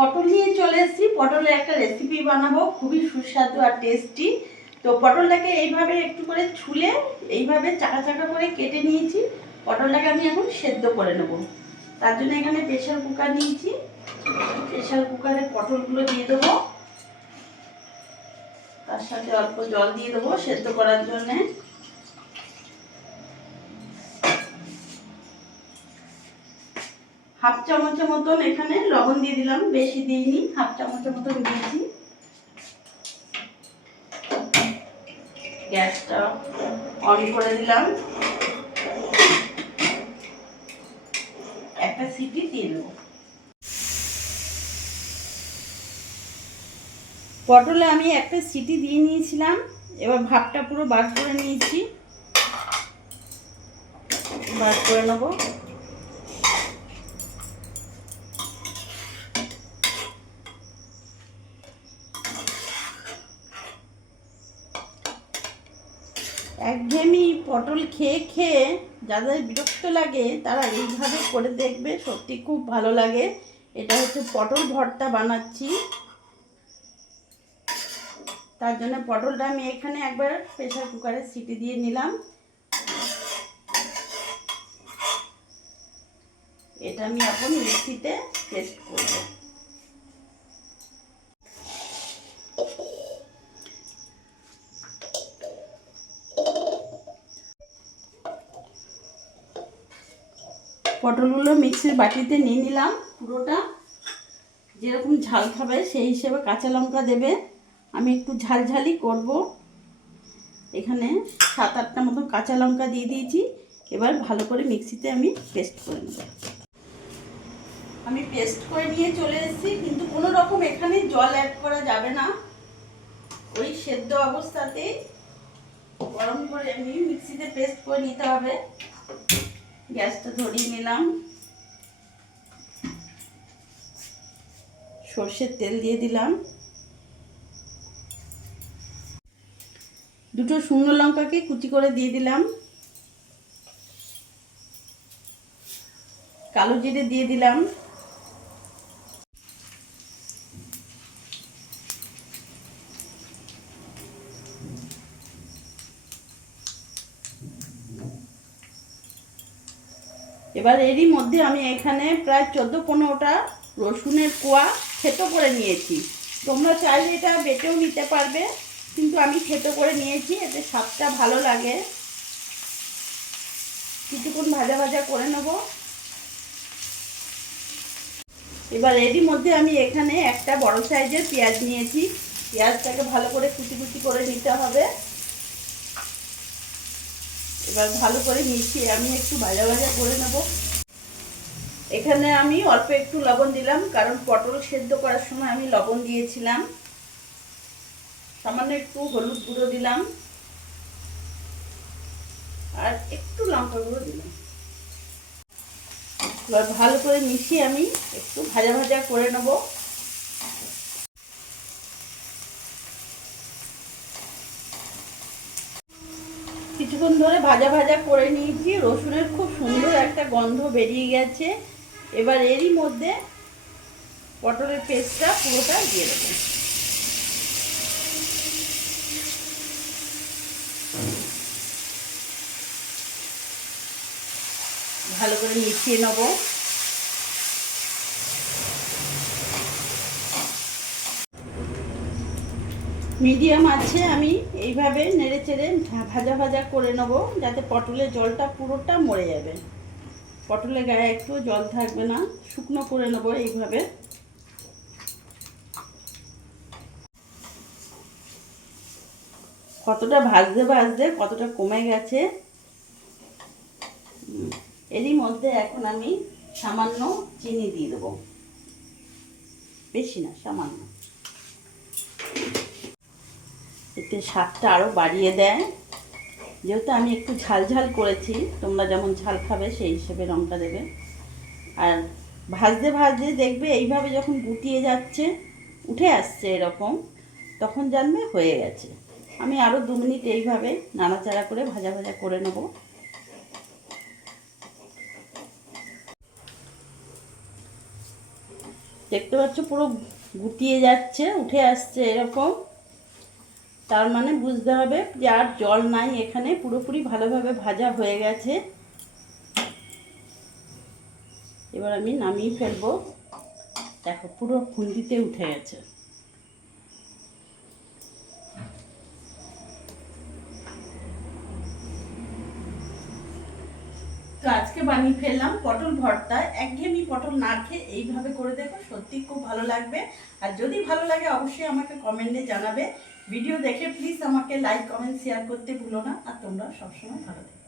পটল নিয়ে চলে এসেছি। পটলের একটা রেসিপি বানাবো, খুবই সুস্বাদু আর টেস্টি। তো পটলটাকে এইভাবে একটু করে ছুলে এইভাবে চাকা চাকা করে কেটে নিয়েছি। পটলটাকে আমি এখন সেদ্ধ করে নেব। তার জন্য এখানে প্রেশার কুকার নিয়েছি। প্রেশার কুকারে পটলগুলো দিয়ে দেবো, তার সাথে অল্প জল দিয়ে দেবো সেদ্ধ করার জন্যে। হাফ চামচের মতন এখানে লবণ দিয়ে দিলাম, বেশি দিইনি, হাফ চামচের মতন দিয়েছি। গ্যাসটা অন করে দিলাম, একটা সিটি দিয়ে দেবো। পটলে আমি একটা সিটি দিয়ে নিয়েছিলাম, এবার ভাপটা পুরো বার করে নিয়েছি, বার করে নেব। একঘেয়েমি পটল খেয়ে খেয়ে যাদের বিরক্ত লাগে তারা এইভাবে করে দেখবে, সত্যি খুব ভালো লাগে। এটা হচ্ছে পটল ভর্তা বানাচ্ছি, তার জন্য পটলটা আমি এখানে একবার প্রেসার কুকারে সিটি দিয়ে নিলাম। এটা আমি এখন মিক্সিতে পেস্ট করব। পটলগুলো মিক্সির বাটিতে নিয়ে নিলাম পুরোটা। যেরকম ঝাল খাবে সেই হিসেবে কাঁচা লঙ্কা দেবে। আমি একটু ঝালঝালি করব, এখানে 7-8টা মতো কাঁচা লঙ্কা দিয়ে দিয়েছি। এবার ভালো করে মিক্সিতে আমি পেস্ট করে নেব। আমি পেস্ট করে নিয়ে চলে এসেছি, কিন্তু কোনো রকম এখানে জল অ্যাড করা যাবে না। ওই সেদ্ধ অবস্থাতে গরম করে আমি মিক্সিতে পেস্ট করে নিতে হবে। গ্যাসটা ধরিয়ে নিলাম, সর্ষের তেল দিয়ে দিলাম, দুটো শুকনো লঙ্কাকে কুচি করে দিয়ে দিলাম, কালো জিরে দিয়ে দিলাম, এবার এরই মধ্যে আমি এখানে প্রায় 14-15টা রসুনের কোয়া থেতো করে নিয়েছি। তোমরা চাইলে এটা বেটেও নিতে পারবে, কিন্তু আমি থেতো করে নিয়েছি, এতে স্বাদটা ভালো লাগে। কিছুক্ষণ ভাজা ভাজা করে নেব। এবার এরই মধ্যে আমি এখানে একটা বড় সাইজের পেঁয়াজ নিয়েছি। পেঁয়াজটাকে ভালো করে কুচি কুচি করে নিতে হবে। এবার ভালো করে মিশিয়ে আমি একটু ভাজা ভাজা করে নেব। এখানে আমি অল্প একটু লবণ দিলাম, কারণ পটল সেদ্ধ করার সময় আমি লবণ দিয়েছিলাম। সামান্য একটু হলুদ গুঁড়ো দিলাম, আর একটু লঙ্কা গুঁড়ো দিলাম। এবার ভালো করে মিশিয়ে আমি একটু ভাজা ভাজা করে নেব। কিছুক্ষণ ধরে ভাজা ভাজা করে নিয়েছি, রসুনের খুব সুন্দর একটা গন্ধ বেরিয়ে গেছে। এবার এরই মধ্যে পটলের পেস্টটা পুরোটা দিয়ে দেবো। ভালো করে মিশিয়ে নেব। মিডিয়াম আছে আমি এইভাবে নেড়ে চেড়ে ভাজা ভাজা করে নেব, যাতে পটলের জলটা পুরোটা মরে যাবে। পটলের গায়ে একটু জল থাকবে না, শুকনো করে নেব এইভাবে। কতটা ভাজতে ভাজতে কতটা কমে গেছে। এরই মধ্যে এখন আমি সামান্য চিনি দিয়ে দেবো, বেশি না, সামান্য। এতে স্বাদটা আরও বাড়িয়ে দেয়। যেহেতু আমি একটু ঝাল ঝাল করেছি, তোমরা যেমন ঝাল খাবে সেই হিসেবে লঙ্কা দেবে। আর ভাজতে ভাজতে দেখবে এইভাবে যখন গুটিয়ে যাচ্ছে, উঠে আসছে এরকম, তখন জানবে হয়ে গেছে। আমি আরও 2 মিনিট এইভাবে নাড়াচাড়া করে ভাজা ভাজা করে নেব। দেখতে পাচ্ছ পুরো গুটিয়ে যাচ্ছে, উঠে আসছে এরকম। তার মানে বুঝতে হবে যে আর জল নাই এখানে, পুরোপুরি ভালোভাবে ভাজা হয়ে গেছে। এবার আমি নামিয়ে ফেলবো। দেখো পুরো খুন্তিতে উঠে গেছে। তো আজকে বানিয়ে ফেললাম পটল ভর্তা। একঘেয়েমি পটল না খেয়ে এইভাবে করে দেখো, সত্যি খুব ভালো লাগবে। আর যদি ভালো লাগে অবশ্যই আমাকে কমেন্টে জানাবে। ভিডিও দেখে প্লিজ আমাকে লাইক কমেন্ট শেয়ার করতে ভুলো না। আর তোমরা সবসময় ভালো থেকো।